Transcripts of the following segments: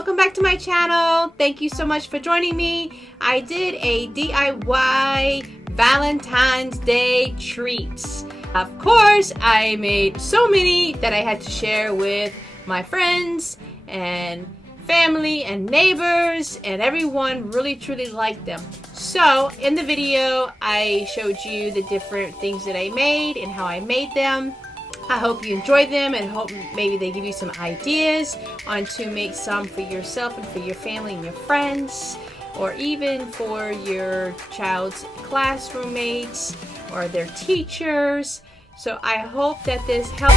welcome back to my channel. Thank you so much for joining me. I did a DIY Valentine's Day treats. Of course, I made so many that I had to share with my friends and family and neighbors, and everyone really truly liked them. So in the video, I showed you the different things that I made and how I made them. I hope you enjoyed them and hope maybe they give you some ideas on to make some for yourself and for your family and your friends, or even for your child's classroom mates or their teachers. So I hope that this helps.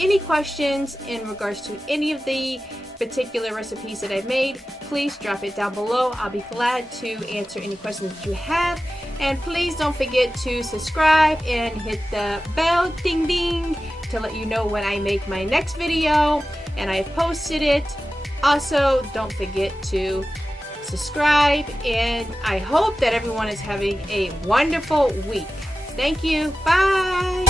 Any questions in regards to any of the particular recipes that I've made, please drop it down below. I'll be glad to answer any questions that you have. And please don't forget to subscribe and hit the bell ding ding to let you know when I make my next video and I've posted it. Also, don't forget to subscribe, and I hope that everyone is having a wonderful week. Thank you. Bye.